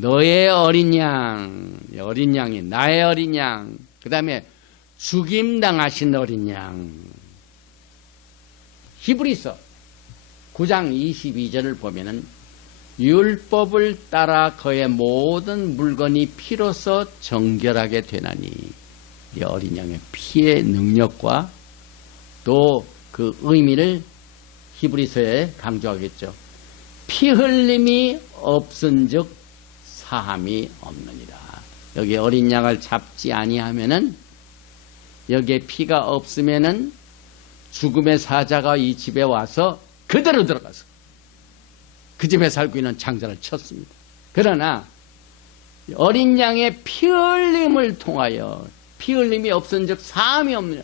너의 어린 양이 나의 어린 양, 그 다음에 죽임당하신 어린 양. 히브리서 9장 22절을 보면은 율법을 따라 그의 모든 물건이 피로써 정결하게 되나니, 이 어린 양의 피의 능력과 또 그 의미를 히브리서에 강조하겠죠. 피 흘림이 없은즉 사함이 없느니라. 여기 어린 양을 잡지 아니하면은, 여기에 피가 없으면은 죽음의 사자가 이 집에 와서 그대로 들어가서 그 집에 살고 있는 장자를 쳤습니다. 그러나 어린 양의 피 흘림을 통하여, 피 흘림이 없은즉 사함이 없느니라.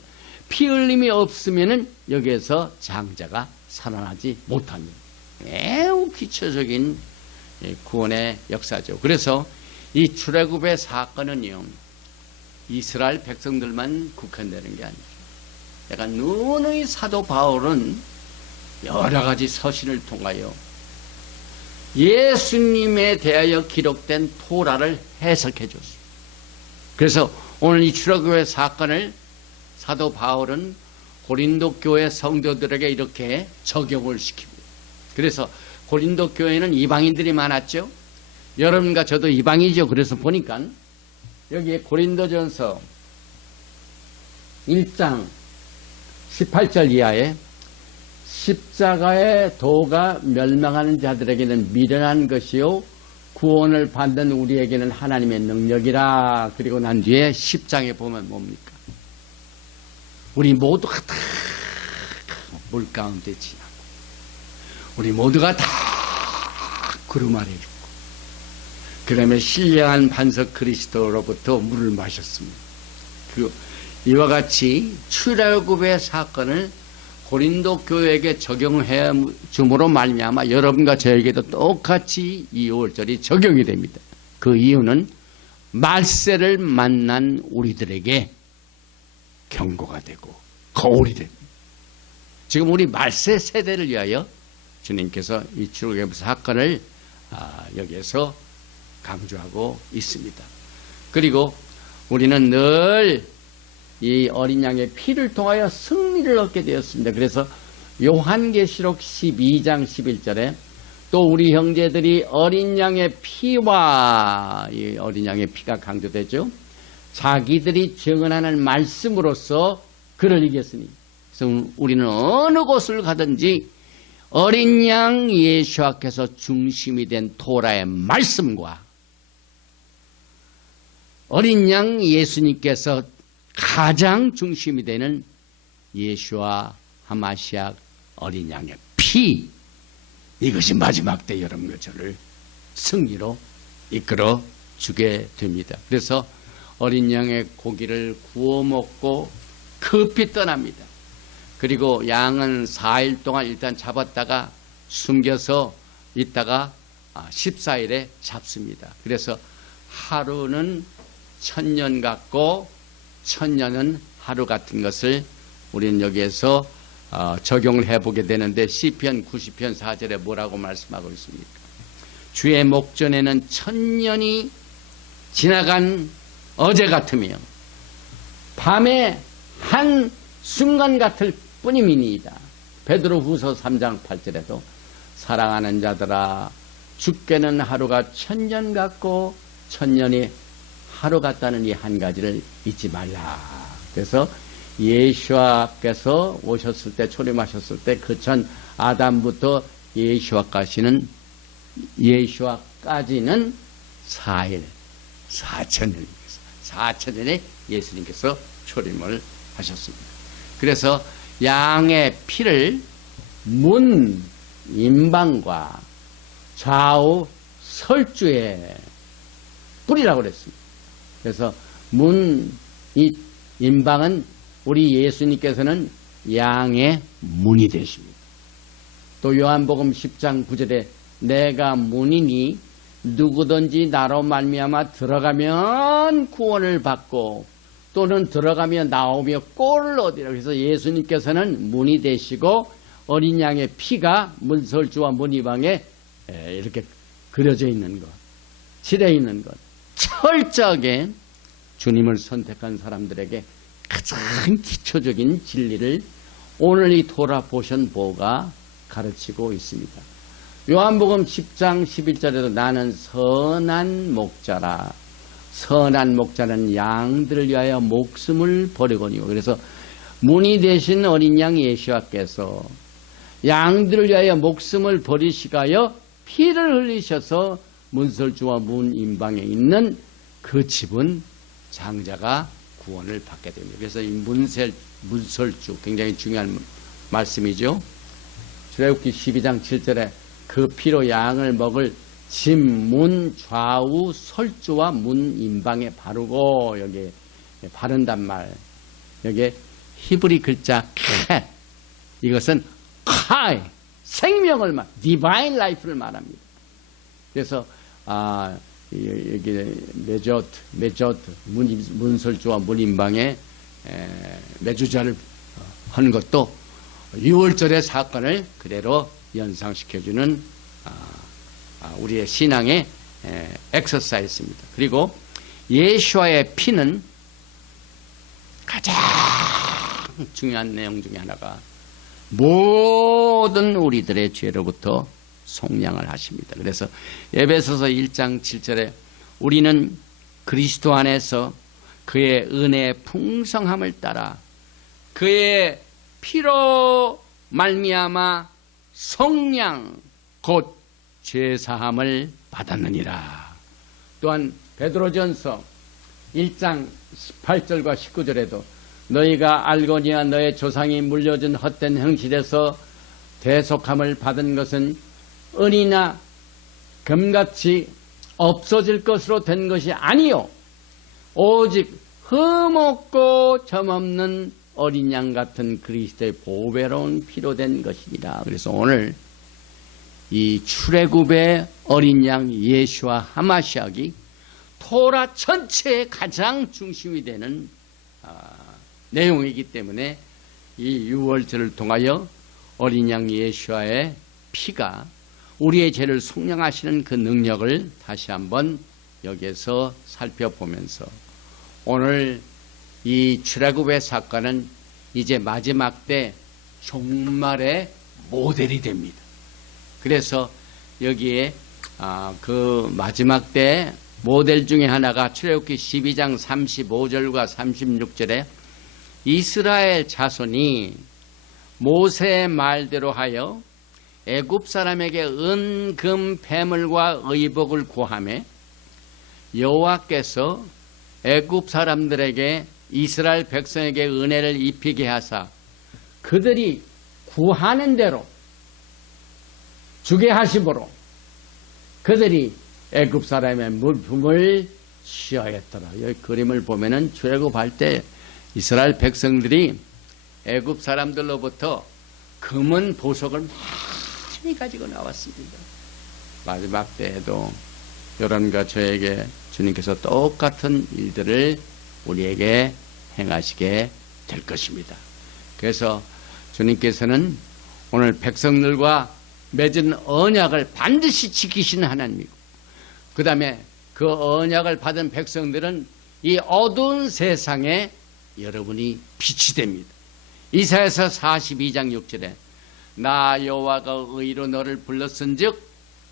피 흘림이 없으면은 여기에서 장자가 살아나지 못합니다. 매우 기초적인 구원의 역사죠. 그래서 이 출애굽의 사건은요, 이스라엘 백성들만 국한되는 게 아니죠. 내가 누누이 사도 바울은 여러 가지 서신을 통하여 예수님에 대하여 기록된 토라를 해석해 줬습니다. 그래서 오늘 이 출애굽의 사건을 사도 바울은 고린도 교회 성도들에게 이렇게 적용을 시키고, 그래서 고린도 교회는 이방인들이 많았죠. 여러분과 저도 이방이죠. 그래서 보니까 여기에 고린도전서 1장 18절 이하에 십자가의 도가 멸망하는 자들에게는 미련한 것이요 구원을 받는 우리에게는 하나님의 능력이라. 그리고 난 뒤에 10장에 보면 뭡니까? 우리 모두가 다 물 가운데 지나고, 우리 모두가 다 구름 아래 있고, 그 다음에 신령한 반석 그리스도로부터 물을 마셨습니다. 이와 같이 출애굽의 사건을 고린도 교회에게 적용해 줌으로 말미암아 여러분과 저에게도 똑같이 이 5월절이 적용이 됩니다. 그 이유는 말세를 만난 우리들에게 경고가 되고 거울이 됩니다. 지금 우리 말세 세대를 위하여 주님께서 이 출애굽 사건을 여기에서 강조하고 있습니다. 그리고 우리는 늘 이 어린 양의 피를 통하여 승리를 얻게 되었습니다. 그래서 요한계시록 12장 11절에 또 우리 형제들이 어린 양의 피와, 이 어린 양의 피가 강조되죠. 자기들이 증언하는 말씀으로써 그를 이겼으니, 그래서 우리는 어느 곳을 가든지 어린 양 예수와께서 중심이 된 토라의 말씀과 어린 양 예수님께서 가장 중심이 되는 예수와 하마시아 어린 양의 피, 이것이 마지막 때 여러분과 저를 승리로 이끌어 주게 됩니다. 그래서 어린 양의 고기를 구워 먹고 급히 떠납니다. 그리고 양은 4일 동안 일단 잡았다가 숨겨서 있다가 14일에 잡습니다. 그래서 하루는 1000년 같고 1000년은 하루 같은 것을 우리는 여기에서 적용을 해보게 되는데, 시편 90편 4절에 뭐라고 말씀하고 있습니까? 주의 목전에는 1000년이 지나간 어제 같으며 밤에 한 순간 같을 뿐임이니이다. 베드로후서 3장 8절에도 사랑하는 자들아, 주께는 하루가 1000년 같고 1000년이 하루 같다는 이 한 가지를 잊지 말라. 그래서 예수와께서 오셨을 때, 초림하셨을 때 그 전 아담부터 예수와까지는 4일 4천년입니다. 4천년에 예수님께서 초림을 하셨습니다. 그래서 양의 피를 문 임방과 좌우 설주에 뿌리라고 그랬습니다. 그래서 이 임방은 우리 예수님께서는 양의 문이 되십니다. 또 요한복음 10장 9절에 내가 문이니 누구든지 나로 말미암아 들어가면 구원을 받고 또는 들어가며 나오며 꼴을 얻으라. 그래서 예수님께서는 문이 되시고 어린 양의 피가 문설주와 문이방에 이렇게 그려져 있는 것, 칠해 있는 것, 철저하게 주님을 선택한 사람들에게 가장 기초적인 진리를 오늘 이 토라 포션 보가 가르치고 있습니다. 요한복음 10장 11절에도 나는 선한 목자라. 선한 목자는 양들을 위하여 목숨을 버리거니와. 그래서 문이 되신 어린 양 예수와께서 양들을 위하여 목숨을 버리시가여 피를 흘리셔서 문설주와 문인방에 있는 그 집은 장자가 구원을 받게 됩니다. 그래서 이 문설주 굉장히 중요한 말씀이죠. 출애굽기 12장 7절에 그 피로 양을 먹을 집, 문, 좌우, 설주와 문 인방에 바르고 여기 바른단 말. 여기 히브리 글자 캣 이것은 하이 생명을 말, 디바인 라이프를 말합니다. 그래서 여기 메조트 문설주와 문인방에 메주자를 하는 것도 6월절의 사건을 그대로 연상시켜주는 우리의 신앙의 엑서사이즈입니다. 그리고 예수와의 피는 가장 중요한 내용 중에 하나가 모든 우리들의 죄로부터 속량을 하십니다. 그래서 에베소서 1장 7절에 우리는 그리스도 안에서 그의 은혜의 풍성함을 따라 그의 피로 말미암아 속량 곧 죄사함을 받았느니라. 또한 베드로전서 1장 18절과 19절에도 너희가 알거니와 너의 조상이 물려준 헛된 형실에서 대속함을 받은 것은 은이나 금같이 없어질 것으로 된 것이 아니요 오직 흠없고 점없는 어린 양 같은 그리스도의 보배로운 피로 된 것이니라. 그래서 오늘 이 출애굽의 어린 양 예수와 하마시아기 토라 전체의 가장 중심이 되는 내용이기 때문에 이 유월절을 통하여 어린 양 예수와의 피가 우리의 죄를 속량하시는 그 능력을 다시 한번 여기에서 살펴보면서 오늘 이 출애굽의 사건은 이제 마지막 때 종말의 모델이 됩니다. 그래서 여기에 그 마지막 때 모델 중에 하나가 출애굽기 12장 35절과 36절에 이스라엘 자손이 모세의 말대로 하여 애굽 사람에게 은, 금, 배물과 의복을 구하매 여호와께서 애굽 사람들에게 이스라엘 백성에게 은혜를 입히게 하사 그들이 구하는 대로 주게 하심으로 그들이 애굽 사람의 물품을 취하였더라. 여기 그림을 보면은 출애굽할 때 이스라엘 백성들이 애굽 사람들로부터 금은 보석을 많이 가지고 나왔습니다. 마지막 때에도 여러분과 저에게 주님께서 똑같은 일들을 우리에게 행하시게 될 것입니다. 그래서 주님께서는 오늘 백성들과 맺은 언약을 반드시 지키시는 하나님이고 그 다음에 그 언약을 받은 백성들은 이 어두운 세상에 여러분이 빛이 됩니다. 이사야서 42장 6절에 나 여호와가 의로 너를 불렀은즉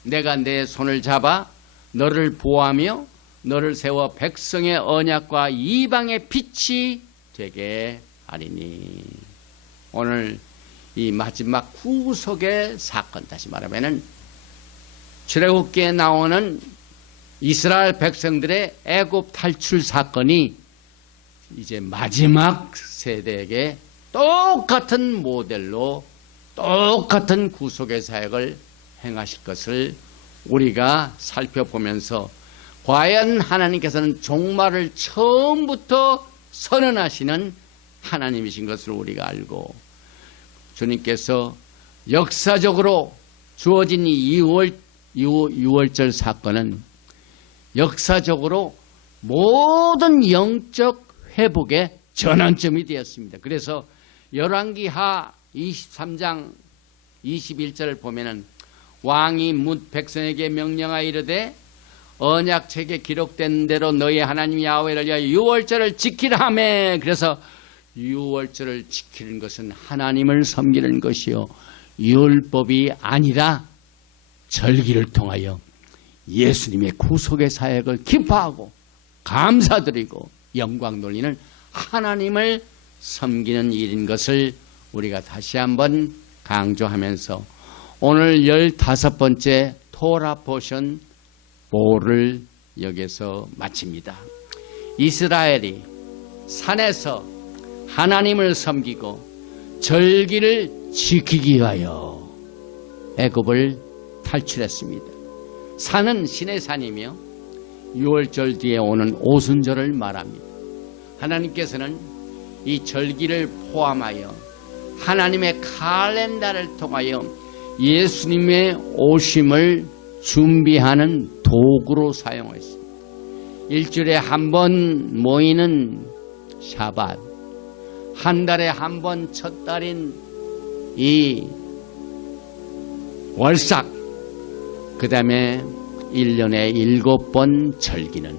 내가 내 손을 잡아 너를 보호하며 너를 세워 백성의 언약과 이방의 빛이 되게 하리니. 오늘 이 마지막 구속의 사건, 다시 말하면은 출애굽기에 나오는 이스라엘 백성들의 애굽 탈출 사건이 이제 마지막 세대에게 똑같은 모델로 똑같은 구속의 사역을 행하실 것을 우리가 살펴보면서 과연 하나님께서는 종말을 처음부터 선언하시는 하나님이신 것을 우리가 알고 주님께서 역사적으로 주어진 이 유월절 사건은 역사적으로 모든 영적 회복의 전환점이 되었습니다. 그래서 열왕기하 23장 21절을 보면은 왕이 뭇 백성에게 명령하여 이르되 언약책에 기록된 대로 너희 하나님 야훼를 위하여 유월절을 지키라 하매. 그래서 유월절을 지키는 것은 하나님을 섬기는 것이요 율법이 아니라 절기를 통하여 예수님의 구속의 사역을 기뻐하고 감사드리고 영광 돌리는 하나님을 섬기는 일인 것을 우리가 다시 한번 강조하면서 오늘 15번째 토라 포션 보를 여기서 마칩니다. 이스라엘이 산에서 하나님을 섬기고 절기를 지키기 위하여 애굽을 탈출했습니다. 산은 신의 산이며 유월절 뒤에 오는 오순절을 말합니다. 하나님께서는 이 절기를 포함하여 하나님의 칼렌다를 통하여 예수님의 오심을 준비하는 도구로 사용했습니다. 일주일에 한 번 모이는 샤밧, 한 달에 한 번 첫 달인 이 월삭, 그 다음에 1년에 7번 절기는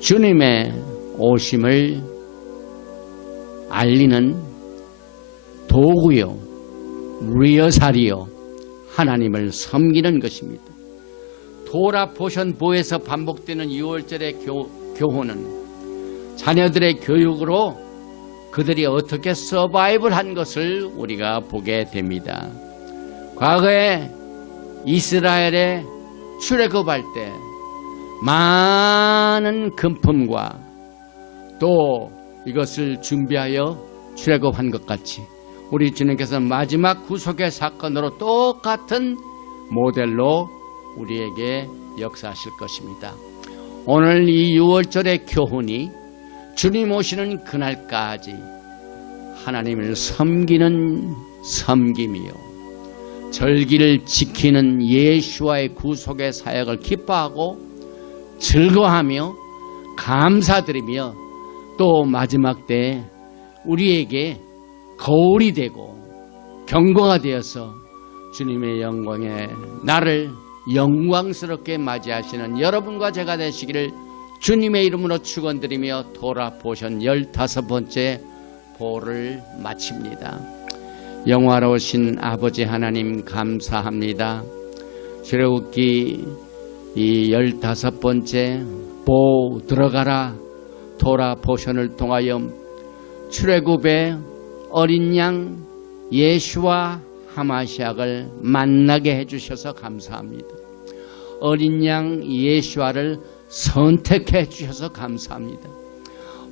주님의 오심을 알리는 도구요, 리허설이요, 하나님을 섬기는 것입니다. 토라 포션 보에서 반복되는 유월절의 교훈은 자녀들의 교육으로 그들이 어떻게 서바이벌한 것을 우리가 보게 됩니다. 과거에 이스라엘에 출애굽할 때 많은 금품과 또 이것을 준비하여 출애굽한 것 같이 우리 주님께서 마지막 구속의 사건으로 똑같은 모델로 우리에게 역사하실 것입니다. 오늘 이 유월절의 교훈이 주님 오시는 그날까지 하나님을 섬기는 섬김이요 절기를 지키는 예수와의 구속의 사역을 기뻐하고 즐거워하며 감사드리며 또 마지막 때에 우리에게 거울이 되고 경고가 되어서 주님의 영광에 나를 영광스럽게 맞이하시는 여러분과 제가 되시기를 주님의 이름으로 축원드리며 토라 포션 15번째 보를 마칩니다. 영화로우신 아버지 하나님 감사합니다. 출애굽기 이 15번째 보 들어가라 토라 포션을 통하여 출애굽의 어린 양 예수와 하마시약을 만나게 해주셔서 감사합니다. 어린 양 예수와를 선택해 주셔서 감사합니다.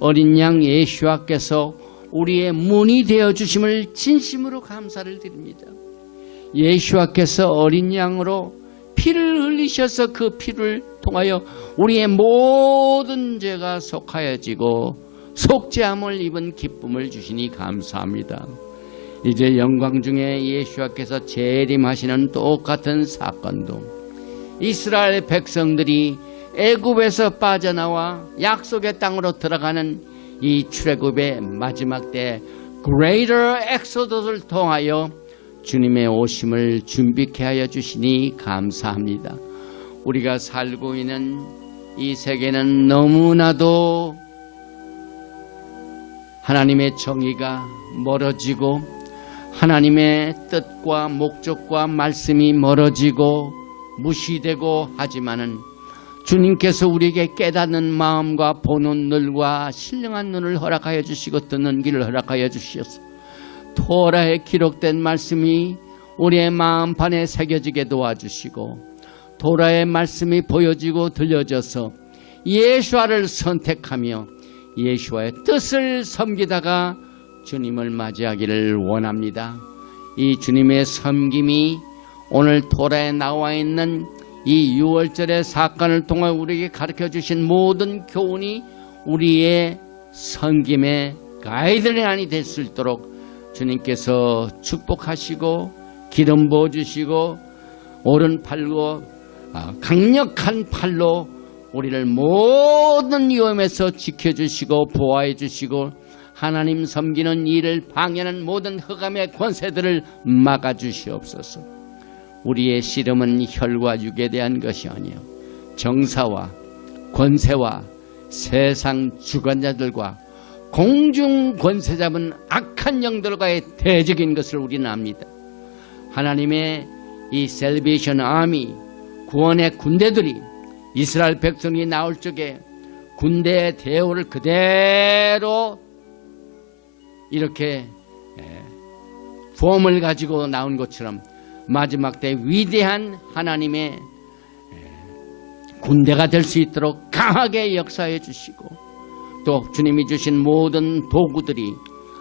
어린 양 예수와께서 우리의 문이 되어 주심을 진심으로 감사를 드립니다. 예수와께서 어린 양으로 피를 흘리셔서 그 피를 통하여 우리의 모든 죄가 속하여지고 속죄함을 입은 기쁨을 주시니 감사합니다. 이제 영광 중에 예수와께서 재림하시는 똑같은 사건도 이스라엘 백성들이 애굽에서 빠져나와 약속의 땅으로 들어가는 이 출애굽의 마지막 때 Greater Exodus를 통하여 주님의 오심을 준비케 하여 주시니 감사합니다. 우리가 살고 있는 이 세계는 너무나도 하나님의 정의가 멀어지고 하나님의 뜻과 목적과 말씀이 멀어지고 무시되고 하지만은 주님께서 우리에게 깨닫는 마음과 보는 눈과 신령한 눈을 허락하여 주시고 듣는 길을 허락하여 주시옵소서. 토라에 기록된 말씀이 우리의 마음판에 새겨지게 도와주시고 토라의 말씀이 보여지고 들려져서 예수와를 선택하며 예수와의 뜻을 섬기다가 주님을 맞이하기를 원합니다. 이 주님의 섬김이 오늘 토라에 나와 있는 이 유월절의 사건을 통해 우리에게 가르쳐 주신 모든 교훈이 우리의 섬김의 가이드라인이 될 수 있도록 주님께서 축복하시고 기름 부어주시고 오른팔로 강력한 팔로 우리를 모든 위험에서 지켜주시고 보호해 주시고 하나님 섬기는 일을 방해하는 모든 흑암의 권세들을 막아주시옵소서. 우리의 씨름은 혈과 육에 대한 것이 아니요 정사와 권세와 세상 주관자들과 공중 권세 잡은 악한 영들과의 대적인 것을 우리는 압니다. 하나님의 이 셀베이션 아미 구원의 군대들이 이스라엘 백성이 나올 적에 군대의 대우를 그대로 이렇게 폼을 가지고 나온 것처럼 마지막 때 위대한 하나님의 군대가 될 수 있도록 강하게 역사해 주시고 또 주님이 주신 모든 도구들이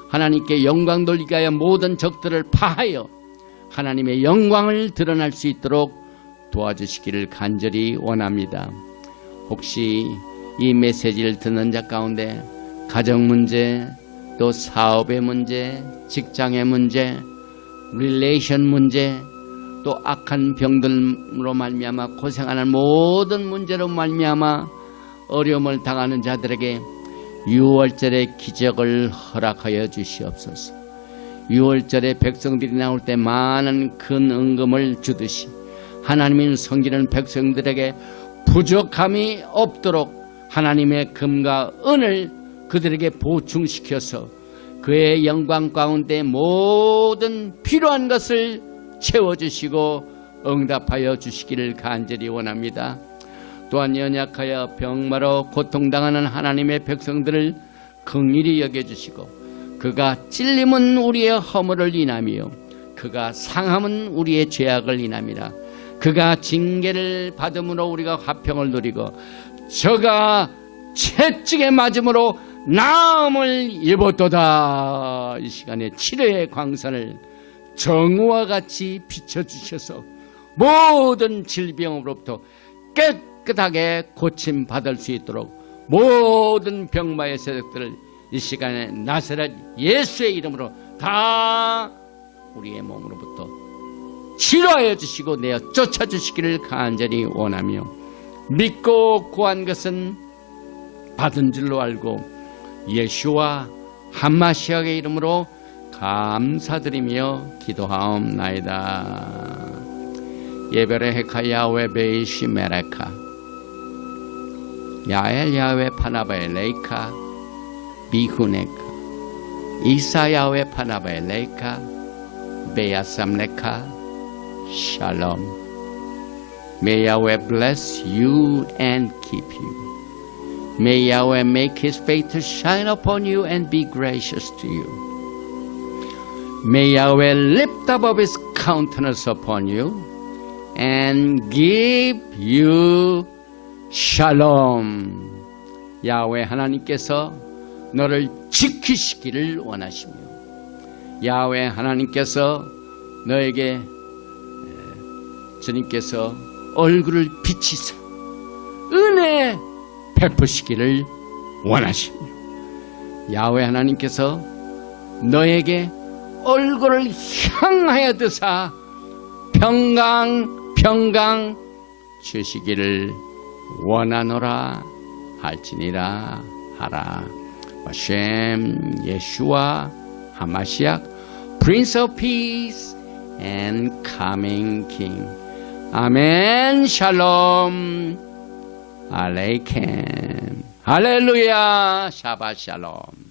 하나님께 영광 돌리게 하여 모든 적들을 파하여 하나님의 영광을 드러날 수 있도록 도와주시기를 간절히 원합니다. 혹시 이 메시지를 듣는 자 가운데 가정 문제, 또 사업의 문제, 직장의 문제, 릴레이션 문제, 또 악한 병들로 말미암아 고생하는 모든 문제로 말미암아 어려움을 당하는 자들에게 6월절의 기적을 허락하여 주시옵소서. 6월절에 백성들이 나올 때 많은 큰 은금을 주듯이 하나님을 섬기는 백성들에게 부족함이 없도록 하나님의 금과 은을 그들에게 보충시켜서 그의 영광 가운데 모든 필요한 것을 채워주시고 응답하여 주시기를 간절히 원합니다. 또한 연약하여 병마로 고통당하는 하나님의 백성들을 긍휼히 여겨주시고 그가 찔림은 우리의 허물을 인하며 그가 상함은 우리의 죄악을 인함이라. 그가 징계를 받음으로 우리가 화평을 누리고 저가 채찍에 맞음으로 나음을 입었도다. 이 시간에 치료의 광선을 정오와 같이 비춰주셔서 모든 질병으로부터 깨끗하게 고침받을 수 있도록 모든 병마의 세력들을 이 시간에 나사렛 예수의 이름으로 다 우리의 몸으로부터 치료하여 주시고 내어 쫓아주시기를 간절히 원하며 믿고 구한 것은 받은 줄로 알고 예수와 함마시아의 이름으로 감사드리며 기도하옵나이다. 예베레 헤카 야훼 베이시 메레카 야엘 야훼 파나바에 레이카 비후네카 이사 야훼 파나바에 레이카 베야삼레카 샬롬. May Yahweh bless you and keep you. May Yahweh make His face to shine upon you and be gracious to you. May Yahweh lift up His countenance upon you and give you shalom. 야훼 하나님께서 너를 지키시기를 원하시며 야훼 하나님께서 너에게 주님께서 얼굴을 비치사 은혜 베푸시기를 원하시며 야훼 하나님께서 너에게 얼굴을 향하여 드사 평강 주시기를 원하노라 할지니라 하라. 바셈 예수와 하마시아 Prince of Peace and Coming King. 아멘. 샬롬 알레이켐 할렐루야. 샤ባት 샬롬.